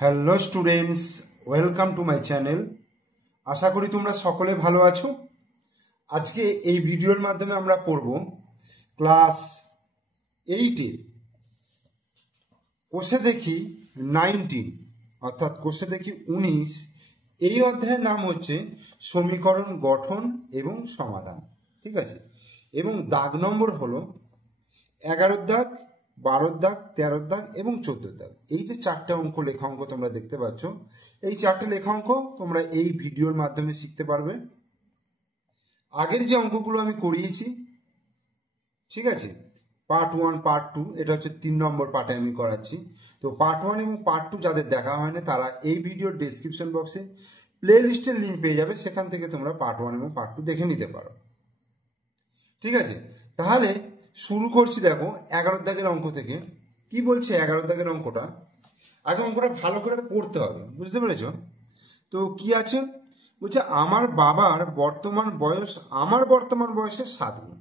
Hello students, welcome to my channel. আশা করি তোমরা সকলে ভালো আছো। আজকে এই ভিডিওর মাধ্যমে আমরা পড়ব ক্লাস 8-এ কোষে দেখি 19 অর্থাৎ কোষে দেখি 19। এই অধ্যায়ের নাম হচ্ছে সমীকরণ গঠন এবং সমাধান। ঠিক আছে, এবং দাগ নম্বর হলো 11 দাগ, 12 দাগ, 13 দাগ এবং 14 দাগ। এই যে চারটে অঙ্ক লেখাঙ্ক তোমরা দেখতে পাচ্ছ, এই চারটে লেখাঙ্ক তোমরা এই ভিডিওর মাধ্যমে শিখতে পারবে। আগের যে অঙ্কগুলো আমি করিয়েছি, ঠিক আছে, পার্ট 1 পার্ট 2, এটা হচ্ছে 3 নম্বর পার্টে আমি করাচ্ছি। তো পার্ট 1 এবং পার্ট 2 যাদের দেখা হয়নি তারা এই ভিডিওর ডেসক্রিপশন বক্সে প্লে লিস্টের লিঙ্ক পেয়ে যাবে, সেখান থেকে তোমরা পার্ট 1 এবং পার্ট 2 দেখে নিতে পারো। ঠিক আছে, তাহলে শুরু করছি। দেখো 11 দাগের অঙ্ক থেকে কি বলছে। 11 দাগের অঙ্কটা আগে অঙ্কটা ভালো করে পড়তে হবে, বুঝতে পেরেছ? তো কি আছে বলছে, আমার বাবার বর্তমান বয়স আমার বর্তমান বয়সের 7 গুণ।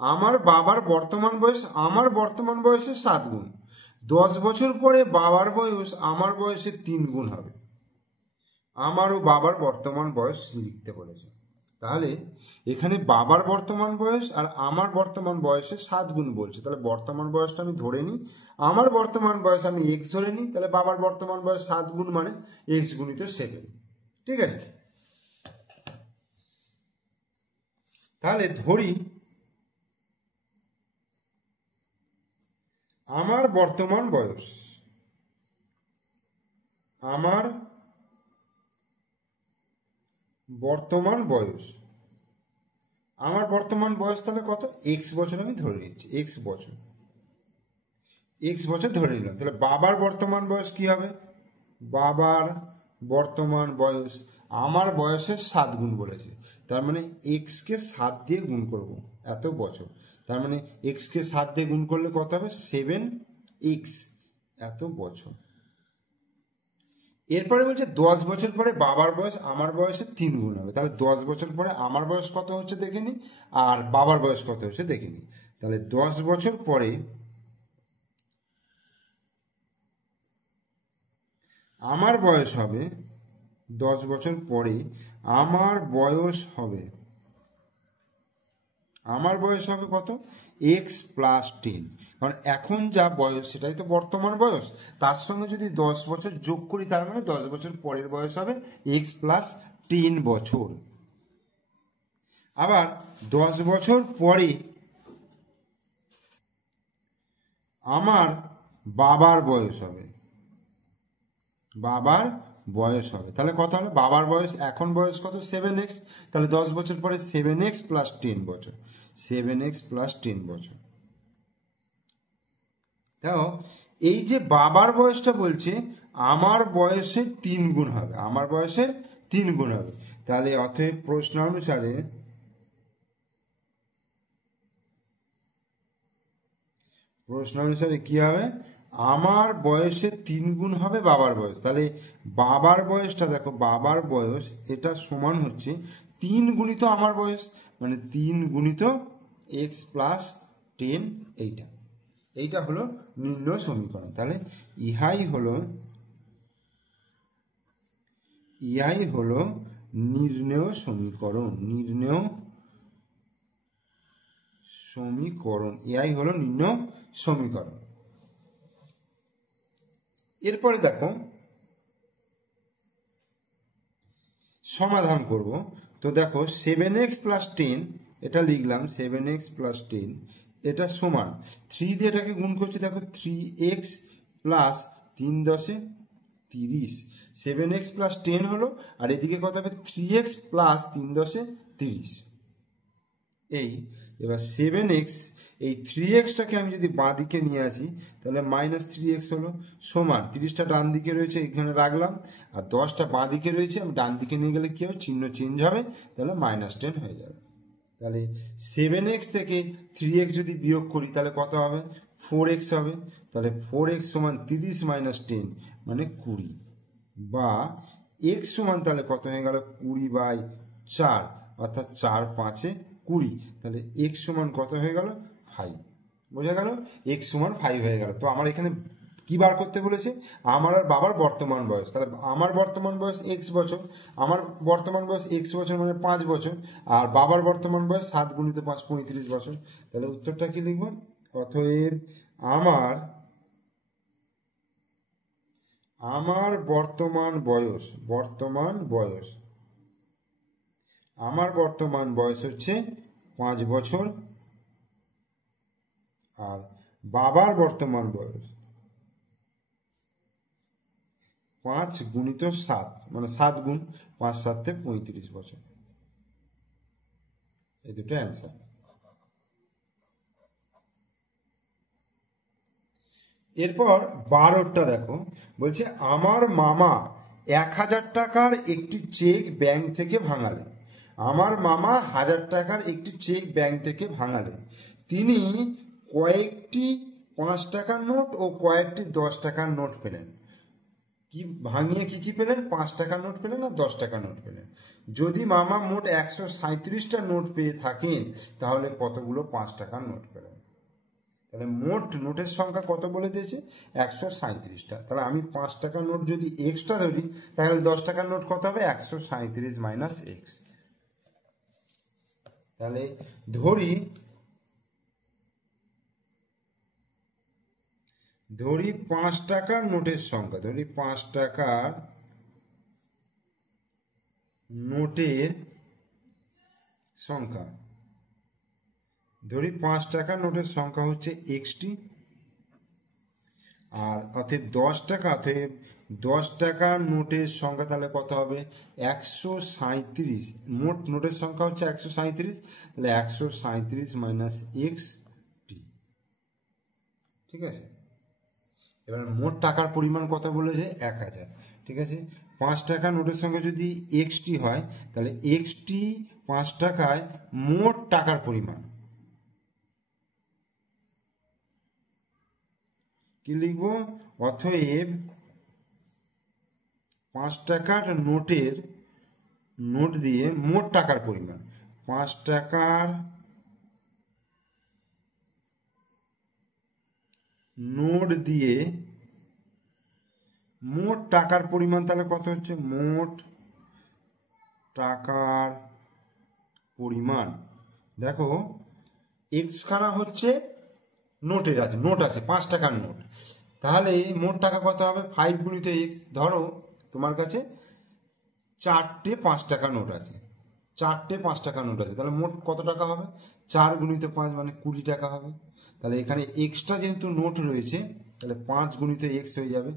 আমার বাবার বর্তমান বয়স আমার বর্তমান বয়সের 7 গুণ। 10 বছর পরে বাবার বয়স আমার বয়সের 3 গুণ হবে। আমার ও বাবার বর্তমান বয়স লিখতে বলেছে। তাহলে এখানে বাবার বর্তমান বয়স আর আমার বর্তমান বয়সের 7 গুণ বলছে। তাহলে বর্তমান বয়সটা আমি ধরে নিই, আমার বর্তমান বয়স আমি এক্স ধরে নিই। তাহলে বাবার বর্তমান বয়স 7 গুণ মানে এক্স গুণিত 7। ঠিক আছে, তাহলে ধরি আমার বর্তমান বয়স, আমার বর্তমান বয়স, আমার বর্তমান বয়স তাহলে কত? এক্স বছর আমি ধরে নিচ্ছি, এক্স বছর, এক্স বছর ধরে নিলাম। তাহলে বাবার বর্তমান বয়স কি হবে? বাবার বর্তমান বয়স আমার বয়সের 7 গুণ বলেছে, তার মানে এক্স কে 7 দিয়ে গুণ করব, এত বছর। তার মানে এক্স কে 7 দিয়ে গুণ করলে কত হবে? 7x, এত বছর। এরপরে বলছে 10 বছর পরে বাবার বয়স আমার বয়সের 3 গুণ হবে। তাহলে 10 বছর পরে আমার বয়স কত হচ্ছে দেখে নি, আর বাবার বয়স কত হচ্ছে দেখে নি। তাহলে 10 বছর পরে আমার বয়স হবে, 10 বছর পরে আমার বয়স হবে, আমার বয়স হবে কত? X plus 10। কারণ এখন যা বয়স সেটাই তো বর্তমান বয়স, তার সঙ্গে যদি 10 বছর যোগ করি তার মানে 10 বছর পরের বয়স হবে এক্স প্লাস 10 বছর। আবার 10 বছর পরে আমার বাবার বয়স হবে, বাবার বয়স হবে। তাহলে কত হবে? বাবার বয়স এখন বয়স কত? 7x। তাহলে 10 বছর পরে 7x প্লাস 10 বছর, 7x প্লাস 10 বছর। দেখো এই যে বাবার বয়সটা বলছে আমার বয়সের 3 গুণ হবে, আমার বয়সের 3 গুণ হবে। তাহলে অতএব প্রশ্ন অনুসারে কি হবে? আমার বয়সের 3 গুণ হবে বাবার বয়স। তাহলে বাবার বয়সটা দেখো, বাবার বয়স এটা সমান হচ্ছে 3 গুণিত আমার বয়স, মানে 3 গুণিত এক্স প্লাস 10। এইটা হলো নির্ণয় সমীকরণ। তাহলে ইহাই হলো নির্ণয় সমীকরণ, ইহাই হলো নির্ণয় সমীকরণ। এরপরে দেখো সমাধান করব। তো দেখো 7x প্লাস 10 এটা লিখলাম, 7x প্লাস 10 এটা সমান 3 দিয়ে এটাকে গুণ করছি। দেখো 3x প্লাস 3 10 30, 7x প্লাস 10 হলো, আর এদিকে কত হবে? 3x plus 3 10 30। এই এবার 7x, এই 3xটাকে আমি যদি বাঁ দিকে নিয়ে আসি তাহলে মাইনাস 3x হলো, সমান 30টা ডান দিকে রয়েছে এখানে রাখলাম, আর 10টা বাঁ দিকে রয়েছে, আমি ডান দিকে নিয়ে গেলে কি হবে? চিহ্ন চেঞ্জ হবে, তাহলে মাইনাস 10 হয়ে যাবে। তাহলে 7x থেকে 3x যদি বিয়োগ করি তাহলে কত হবে? 4x হবে। তাহলে 4x সমান 30 মাইনাস 10 মানে 20, বা x সমান তাহলে কত হয়ে গেল? 20/4, অর্থাৎ 4 5 20। তাহলে x সমান কত হয়ে গেল? 5। বোঝা গেল? x সমান 5 হয়ে গেল। তো আমার এখানে কি বার করতে বলেছে? আমার আর বাবার বর্তমান বয়স। তাহলে আমার বর্তমান বয়স এক্স বছর, আমার বর্তমান বয়স এক্স বছর মানে 5 বছর, আর বাবার বর্তমান বয়স 7 গুণিত 5 35 বছর। তাহলে উত্তরটা কি লিখব? অতএব আমার বর্তমান বয়স আমার বর্তমান বয়স হচ্ছে 5 বছর, আর বাবার বর্তমান বয়স 5 গুণিত 7 মানে 7 গুণ 5 7 35 বছর। এই দুটো অ্যান্সার। এরপর 12টা দেখো, বলছে আমার মামা 1000 টাকার একটি চেক ব্যাংক থেকে ভাঙালেন। আমার মামা 1000 টাকার একটি চেক ব্যাংক থেকে ভাঙালেন। তিনি কয়েকটি 5 টাকার নোট ও কয়েকটি 10 টাকার নোট পেলেন। কি ভাঙিয়ে কি পেলেন? 5 টাকার নোট পেলেন আর 10 টাকার নোট পেলেন। যদি মামা মোট 137টা নোট পেয়ে থাকেন তাহলে কতগুলো 5 টাকার নোট পেলেন? তাহলে মোট নোটের সংখ্যা কত বলে দিয়েছে? 137টা। তাহলে আমি 5 টাকার নোট যদি এক্সট্রা ধরি তাহলে 10 টাকার নোট কত হবে? 137 মাইনাস এক্স। তাহলে ধরি 5 টাকার নোটের সংখ্যা, 5 টাকার নোটের সংখ্যা, 5 টাকার নোটের সংখ্যা হচ্ছে এক্সটি, আর অতএব 10 টাকার নোটের সংখ্যা তাহলে কত হবে? 137। মোট নোটের সংখ্যা হচ্ছে 137, তাহলে 137 মাইনাস এক্স টি। ঠিক আছে, এবার মোট টাকার পরিমাণ কত বলেছে? 1000। ঠিক আছে, 5 টাকার নোটের সঙ্গে যদি এক্সটি হয় তাহলে এক্সটি 5 টাকায় মোট টাকার পরিমাণ কি লিখব? অতএব 5 টাকার নোট দিয়ে মোট টাকার পরিমাণ, 5 টাকার নোট দিয়ে মোট টাকার পরিমাণ তাহলে কত হচ্ছে? মোট টাকার পরিমাণ, দেখো এক্স খানা হচ্ছে নোট আছে 5 টাকার নোট, তাহলে মোট টাকা কত হবে? 5 গুণিত এক্স। ধরো তোমার কাছে 4টে 5 টাকা নোট আছে, তাহলে মোট কত টাকা হবে? 4 গুণিত 5 মানে 20 টাকা হবে। তাহলে এখানে এক্সট্রা যেহেতু নোট রয়েছে তাহলে 5 গুণিত এক্স হয়ে যাবে,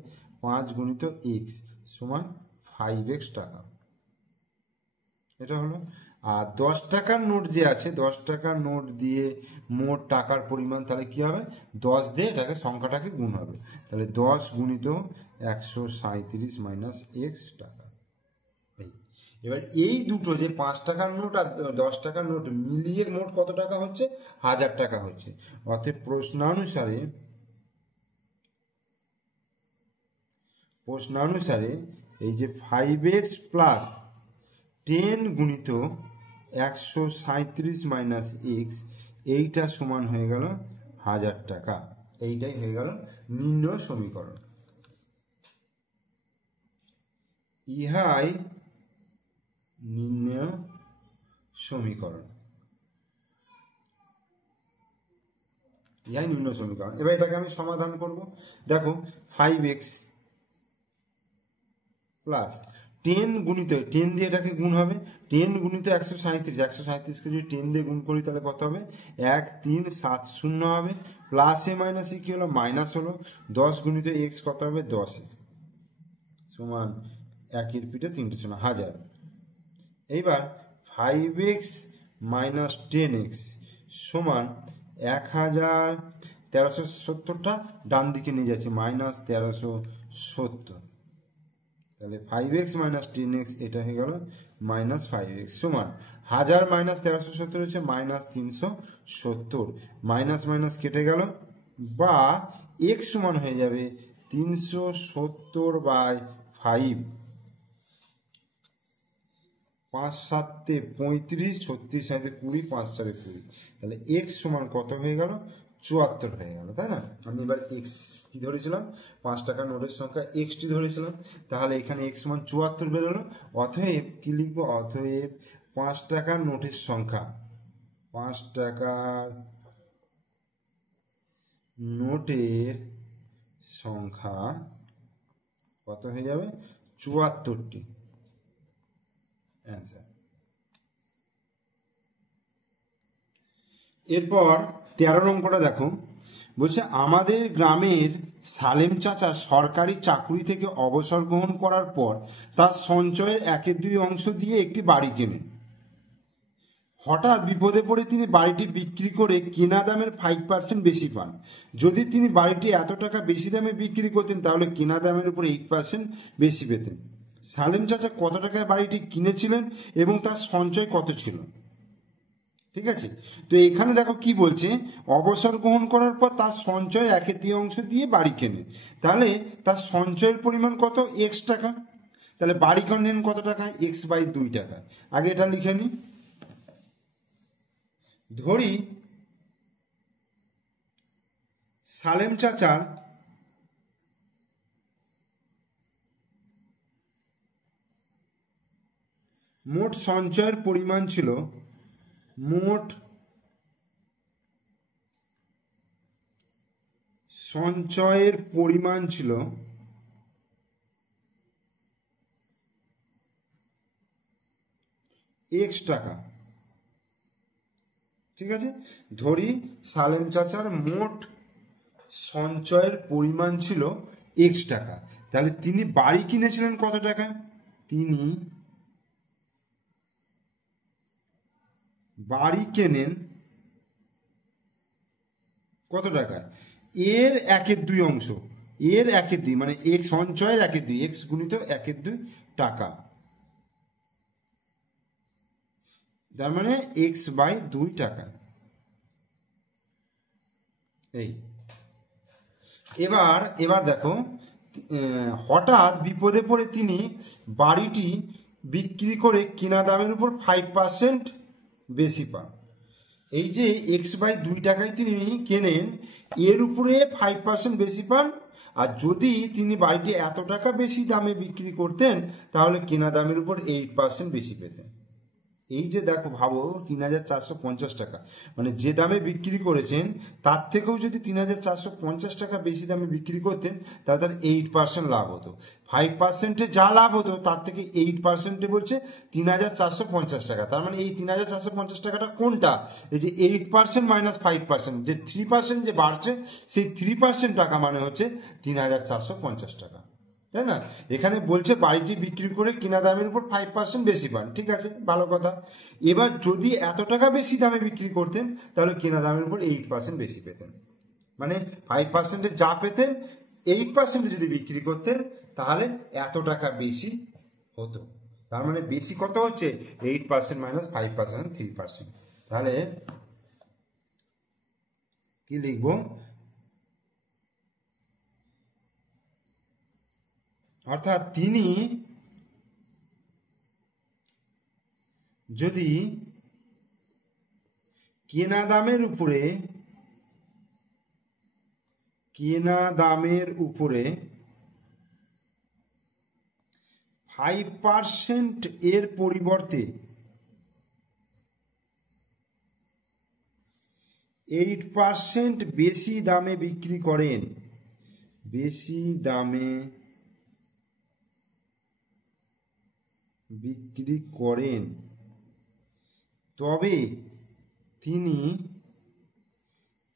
5 গুণিত এক্স সমান 5x টাকা। এটা হলো। আর 10 টাকার নোট যে আছে, 10 টাকার নোট দিয়ে মোট টাকার পরিমাণ তাহলে কি হবে? 10 দিয়ে এটাকে সংখ্যাটাকে গুণ হবে, তাহলে 10 গুণিত 137 মাইনাস এক্স টাকা। এবার এই দুটো যে 5 টাকার নোট আর 10 টাকার নোট মিলিয়ে মোট কত টাকা হচ্ছে? 1000 টাকা হচ্ছে। অতএব প্রশ্নানুসারে এই যে 5x প্লাস 10 গুণিত 137 মাইনাস এক্স, এইটা সমান হয়ে গেল 1000 টাকা। এইটাই হয়ে গেল নির্ণয় সমীকরণ। ইহাই নির্ণয় সমীকরণ। এবার এটাকে আমি সমাধান করব। দেখো 5x প্লাস 10 গুণিত 10 দিয়ে এটাকে গুণ হবে, 10 গুণিত 137কে যদি 10 দিয়ে গুণ করি তাহলে কত হবে? 1370 হবে। প্লাসে মাইনাসে কি হলো? মাইনাস হলো। 10 গুণিত এক্স কত হবে? 10 সমান 1 পিঠে 3 শূন্য 1000। এইবার 5x মাইনাস 10x সমান 1000, 1370টা ডান দিকে নিয়ে যাচ্ছে, মাইনাস 1370। তাহলে 5x মাইনাস 10x এটা হয়ে গেল মাইনাস 5x সমান 1000 মাইনাস 1370 হচ্ছে মাইনাস 370, মাইনাস মাইনাস কেটে গেল, বা x সমান হয়ে যাবে 370/5। 5 7 35, 36 7 20, 5 4 20। তাহলে x সমান কত হয়ে গেল? 74 হয়ে গেল, তাই না? আমি এবার এক্স কি ধরেছিলাম, 5 টাকার নোটের সংখ্যা এক্সটি ধরেছিলাম, তাহলে এখানে এক্স মান 74 বেরোলো। অতএব কি লিখবো, অতএব 5 টাকার নোটের সংখ্যা, 5 টাকার নোটের সংখ্যা কত হয়ে যাবে, 74টি অ্যান্সার। এরপর 13 নম্বরটা দেখো, বলছে আমাদের গ্রামের সালেম চাচা সরকারি চাকরি থেকে অবসর গ্রহণ করার পর তার সঞ্চয়ের 1/2 অংশ দিয়ে একটি বাড়ি কেনেন। হঠাৎ বিপদে পড়ে তিনি বাড়িটি বিক্রি করে কেনা দামের 5% বেশি পান। যদি তিনি বাড়িটি এত টাকা বেশি দামে বিক্রি করতেন তাহলে কেনা দামের উপর 8% বেশি পেতেন। সালেম চাচা কত টাকায় বাড়িটি কিনেছিলেন এবং তার সঞ্চয় কত ছিল? ঠিক আছে, তো এখানে দেখো কি বলছে, অবসর গ্রহণ করার পর তার সঞ্চয়ের 1/3 অংশ দিয়ে বাড়ি কেনে, তাহলে তার সঞ্চয়ের পরিমাণ কত, এক্স টাকা। তাহলে বাড়ি কিনেন কত টাকা, x/2 টাকা। আগে এটা লিখে নি। ধরি সালেম চাচার মোট সঞ্চয়ের পরিমাণ ছিল, মোট সঞ্চয়ের পরিমাণ ছিল এক্স টাকা। ঠিক আছে, ধরি সালেম চাচার মোট সঞ্চয়ের পরিমাণ ছিল এক্স টাকা, তাহলে তিনি বাড়ি কিনেছিলেন কত টাকায়, তিনি বাড়ি কেনেন কত টাকায়, এর 1/2 অংশ, এর 1/2 মানে এক সঞ্চয়ের 1/2, এক্স গুণিত 1/2 টাকা, তার মানে x/2 টাকা। এই এবার দেখো, হঠাৎ বিপদে পড়ে তিনি বাড়িটি বিক্রি করে কেনা দামের উপর 5% বেশি পান। এই যে x/2 টাকায় তিনি কেনেন, এর উপরে 5% বেশি পান। আর যদি তিনি বাড়িটি এত টাকা বেশি দামে বিক্রি করতেন তাহলে কেনা দামের উপর 8% বেশি পেতেন। এই যে দেখো, ভাবো 3,450 টাকা, মানে যে দামে বিক্রি করেছেন তার থেকেও যদি 3,450 টাকা বেশি দামে বিক্রি করতেন তাহলে তার 8% লাভ হতো। 5%-এ যা লাভ হতো তার থেকে 8%-এ বলছে 3,450 টাকা। তার মানে এই 3,450 টাকাটা কোনটা, এই যে 8% মাইনাস 5%, যে 3% যে বাড়ছে সেই 3% টাকা মানে হচ্ছে 3,450 টাকা, তাই না? এখানে বলছে বাড়িটি বিক্রি করে কেনা দামের উপর 5% বেশি পান, ঠিক আছে, ভালো কথা। এবার যদি এত টাকা বেশি দামে বিক্রি করতেন তাহলে কেনা দামের উপর 8% বেশি পেতেন, মানে 5%-এ যা পেতেন 8%-এ যদি বিক্রি করতেন তাহলে এত টাকা বেশি হতো। তার মানে বেশি কত হচ্ছে, 8% মাইনাস 5% 3%। তাহলে কি লিখবো, অর্থাৎ তিনি যদি কেনা দামের উপরে 5% এর পরিবর্তে 8% বেশি দামে বিক্রি করেন, বেশি দামে বিক্রি করেন, তবে তিনি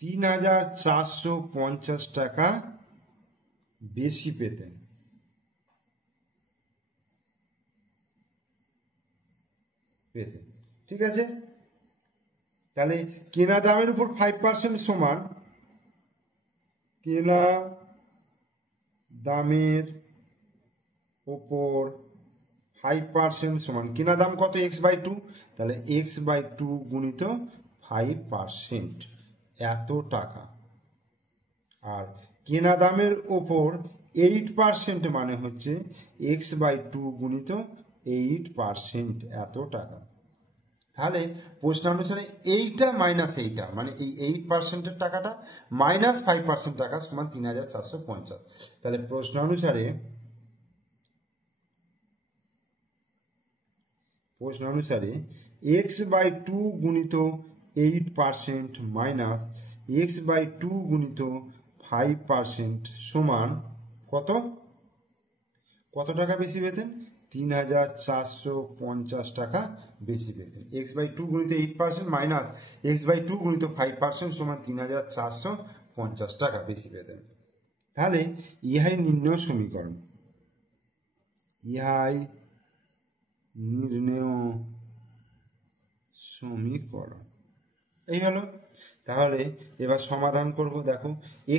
3,450 টাকা বেশি পেতেন। ঠিক আছে, তাহলে কেনা দামের উপর 5% সমান, কেনা দামের উপর 5% সমান, কেনা দাম কত, x/2, তাহলে x/2 গুণিত 5% এত টাকা। আর কেনা দামের ওপর 8% মানে হচ্ছে x/2 গুণিত 8% এত টাকা। তাহলে প্রশ্নানুসারে এইটা মাইনাস এইটা, মানে এই 8%-এর টাকাটা মাইনাস 5% টাকা সমান 3450। তাহলে প্রশ্নানুসারে x/2 গুণিত 8% মাইনাস x/2 গুণিত 5% সমান কত টাকা বেশি পেতেন? 3450 টাকা বেশি পেতেন। x/2 গুণিত 8% মাইনাস x/2 গুণিত 5% সমান 3450 টাকা বেশি পেতেন। তাহলে ইহাই নির্ণয় সমীকরণ, এই হলো। তাহলে এবার সমাধান করব। দেখো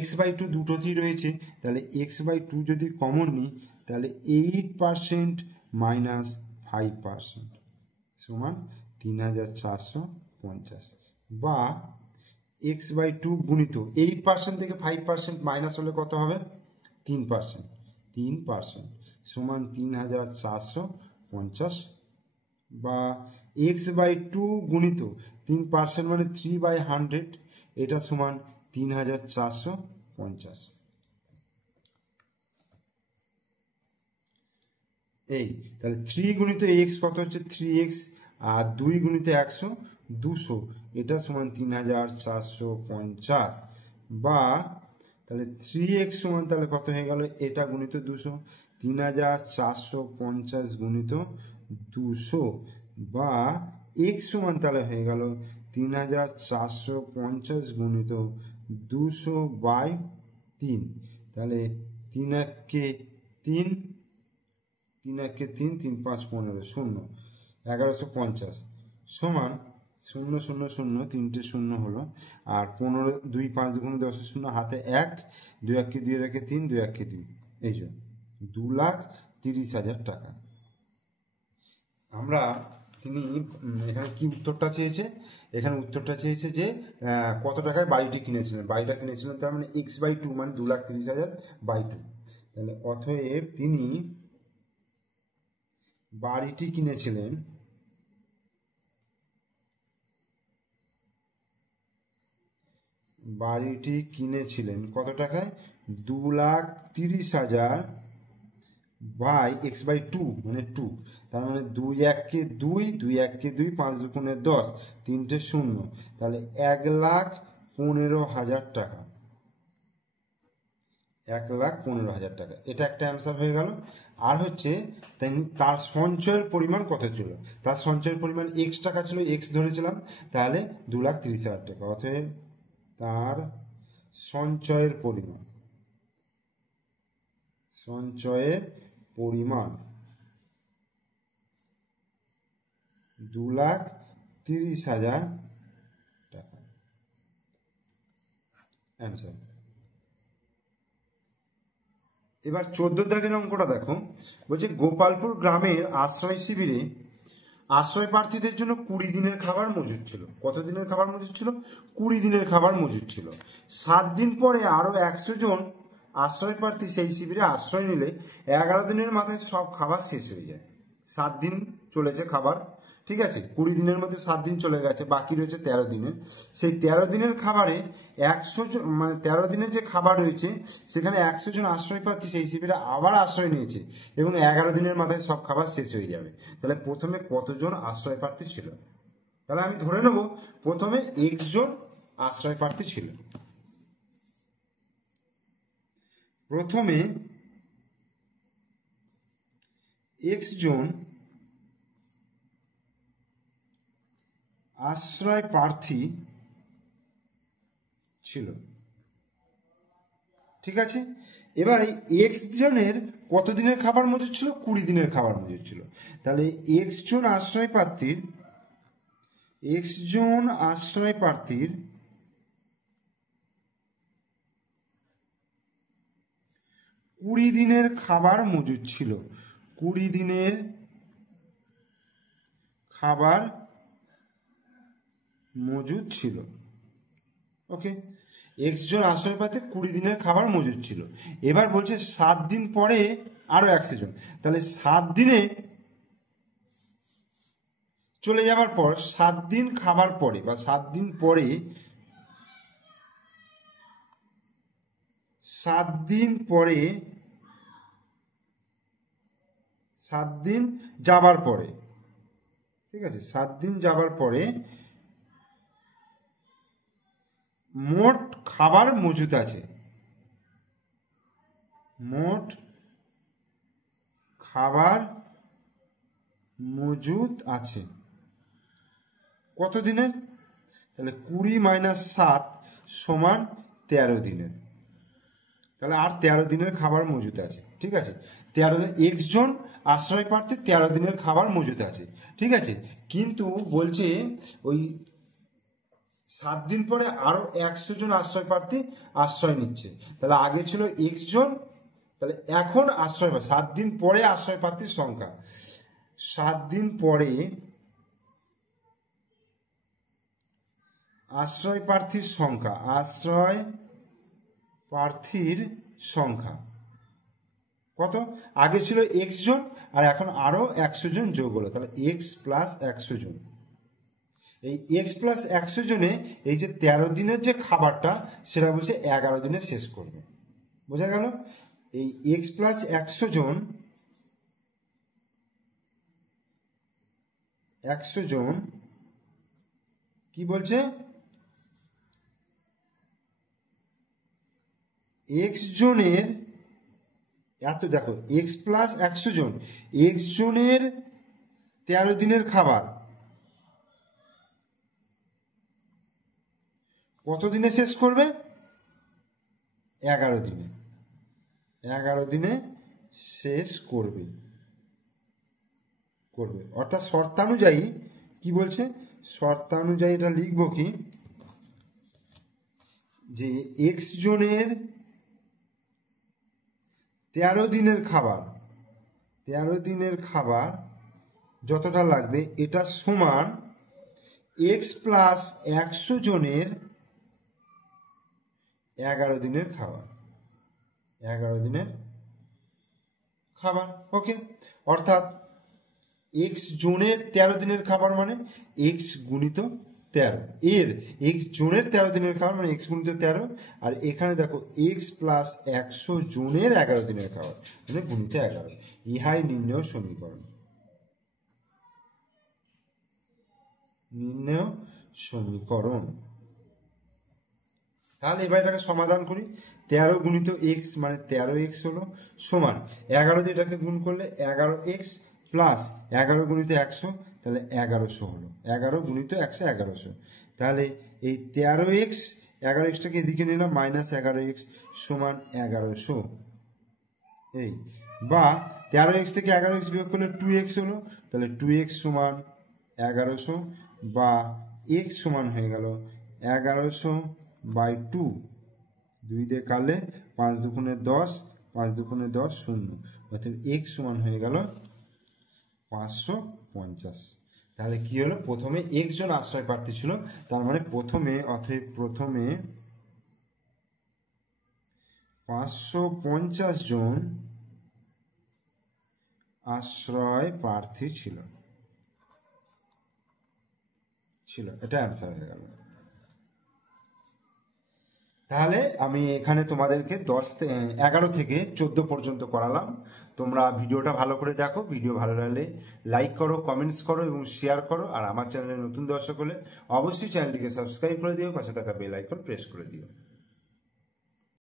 x/2 দুটোতেই রয়েছে, তাহলে x/2 যদি কমন নিই তাহলে 8% মাইনাস 5% সমান 3450, বা x/2 গুণিত 8% থেকে 5% মাইনাস হলে কত হবে? 3% সমান 3450, বা x/2 গুণিত 3% মানে 3/100, এটা সমান 3450। এই তাহলে 3 গুণিত x কত হচ্ছে? 3x, আর 2 গুণিত 100 200, এটা সমান 3450, বা তাহলে 3x সমান তাহলে কত হয়ে গেল? এটা গুণিত 200, 3450 গুণিত 200, বা x সমান তাহলে হয়ে গেল 3450 গুণিত 200/3। তাহলে 3 একে 3, 3 একে 3, 3 5 15, 0 1150 সমান 0 0 0, 3টে 0 হলো, আর 15 2 5 2 10 0, হাতে 1, 2 একে 2 একে 3, 2 একে 2, এই যে 2,30,000 টাকা। আমরা তিনি এখানে কি উত্তরটা চেয়েছে? এখানে উত্তরটা চেয়েছে যে কত টাকায় বাড়িটি কিনেছিলেন। বাড়িটা কিনেছিলেন তার মানে x/2 মানে 2,30,000/2। তাহলে অতএব তিনি বাড়িটি কিনেছিলেন কত টাকায়? 2,30,000 বাই x/2 মানে 2, তার মানে 2 একে 2, 2 একে 2, 5 2 10, 3টে 0, তাহলে 1,15,000 টাকা। 1,15,000 টাকা, এটা একটা অ্যান্সার হয়ে গেল। আর হচ্ছে তার সঞ্চয়ের পরিমাণ কত ছিল? তার সঞ্চয়ের পরিমাণ x টাকা ছিল, x ধরেছিলাম, তাহলে 2,30,000 টাকা। অতএব তার সঞ্চয়ের পরিমাণ 2,30,000 টাকা অ্যান্সার। এবার 14 দাগের অঙ্কটা দেখো, বলছে গোপালপুর গ্রামের আশ্রয় শিবিরে আশ্রয় প্রার্থীদের জন্য 20 দিনের খাবার মজুদ ছিল। কত দিনের খাবার মজুদ ছিল? 20 দিনের খাবার মজুদ ছিল। 7 দিন পরে আরো 100 জন আশ্রয় প্রার্থী সেই শিবিরে আশ্রয় নিলে 11 দিনের মাথায় সব খাবার শেষ হয়ে যায়। 7 দিন চলেছে খাবার, ঠিক আছে, 20 দিনের মধ্যে 7 দিন চলে গেছে, বাকি রয়েছে 13 দিনের। সেই 13 দিনের খাবারে 100 জন, মানে 13 দিনের যে খাবার রয়েছে সেখানে 100 জন আশ্রয় প্রার্থী সেই শিবিরে আবার আশ্রয় নিয়েছে, এবং 11 দিনের মাথায় সব খাবার শেষ হয়ে যাবে। তাহলে প্রথমে কতজন আশ্রয় প্রার্থী ছিল? তাহলে আমি ধরে নেব প্রথমে x জন আশ্রয় প্রার্থী ছিল। প্রথমে x জন আশ্রয় প্রার্থী ছিল, ঠিক আছে। এবার এই x জনের কত দিনের খাবার মজুদ ছিল? 20 দিনের খাবার মজুদ ছিল। তাহলে x জন আশ্রয় প্রার্থীর 20 দিনের খাবার মজুদ ছিল। 20 দিনের খাবার মজুদ ছিল। ওকে, x জন আশ্রয় প্রার্থী 20 দিনের খাবার মজুদ ছিল। এবার বলছে 7 দিন পরে আরো 100 জন, তাহলে 7 দিনে চলে যাবার পর 7 দিন খাবার পরে বা 7 দিন পরে 7 দিন পরে 7 দিন যাবার পরে, ঠিক আছে, 7 দিন যাবার পরে মোট খাবার মজুদ আছে, মোট খাবার মজুদ আছে কত দিনের? তাহলে 20 - 7 সমান 13 দিনের। তাহলে আর 13 দিনের খাবার মজুদ আছে, ঠিক আছে। 13 x জন আশ্রয় প্রার্থী 13 দিনের খাবার মজুদ আছে, ঠিক আছে। কিন্তু বলছে ওই 7 দিন পরে আরো 100 জন আশ্রয় প্রার্থী আশ্রয় নিচ্ছে। তাহলে আগে ছিল x জন, তাহলে এখন 7 দিন পরে আশ্রয় প্রার্থীর সংখ্যা, 7 দিন পরে আশ্রয় প্রার্থীর সংখ্যা, আশ্রয় প্রার্থীর সংখ্যা কত? আগে ছিল x জন আর এখন আরো 100 জন যোগ হলো, তাহলে x প্লাস 100 জন। এই x প্লাস 100 জনে এই যে 13 দিনের যে খাবারটা সেটা বলছে 11 দিনে শেষ করবে। বোঝা গেল? এই x প্লাস 100 জন, 100 জন কি বলছে? x জনের এত, দেখো x প্লাস 100 জন, x জনের 13 দিনের খাবার কত দিনে শেষ করবে? 11 দিনে, 11 দিনে শেষ করবে, অর্থাৎ শর্তানুযায়ী কি বলছে? শর্তানুযায়ী এটা লিখবো কি, যে x জনের 13 দিনের খাবার, 13 দিনের খাবার যতটা লাগবে এটা সমান x প্লাস 100 জনের 11 দিনের খাবার, 11 দিনের খাবার। ওকে, অর্থাৎ x জনের 13 দিনের খাবার মানে x গুণিত 13, এর x জনের 13 দিনের খাবার মানে x গুণিত 13, আর এখানে দেখো x প্লাস 100 জনের 11 দিনের খাবার মানে গুণিত 11। ইহাই নির্ণয় সমীকরণ, নির্ণয় সমীকরণ। তাহলে এবার এটাকে সমাধান করি। 13 গুণিত x মানে 13x হলো সমান 11 দিয়ে এটাকে গুণ করলে 11x প্লাস 11 গুণিত 100 তাহলে 1100 হলো, 11 গুণিত 100 1100। তাহলে এই 13x, 11xটাকে এদিকে নিলাম, মাইনাস 11x সমান 1100, এই বা 13x থেকে 11x বিয়োগ করলে 2x হলো, তাহলে 2x সমান 1100 বা x সমান হয়ে গেল 1100/2, 2 দিয়ে কাটলে 5 দুগুণে 10, 5 দুগুণে 10 0, অর্থাৎ x সমান হয়ে গেল 550। তাহলে কি হলো? প্রথমে x জন আশ্রয় প্রার্থী ছিল, তার মানে প্রথমে 550 জন আশ্রয় প্রার্থী ছিল, এটা অ্যান্সার হয়ে গেল। তাহলে আমি এখানে তোমাদেরকে 11 থেকে 14 পর্যন্ত করালাম। তোমরা ভিডিওটা ভালো করে দেখো, ভিডিও ভালো লাগলে লাইক করো, কমেন্টস করো এবং শেয়ার করো। আর আমার চ্যানেলে নতুন দর্শক হলে অবশ্যই চ্যানেলটিকে সাবস্ক্রাইব করে দিও, পাশে থাকা বেল আইকন প্রেস করে দিও।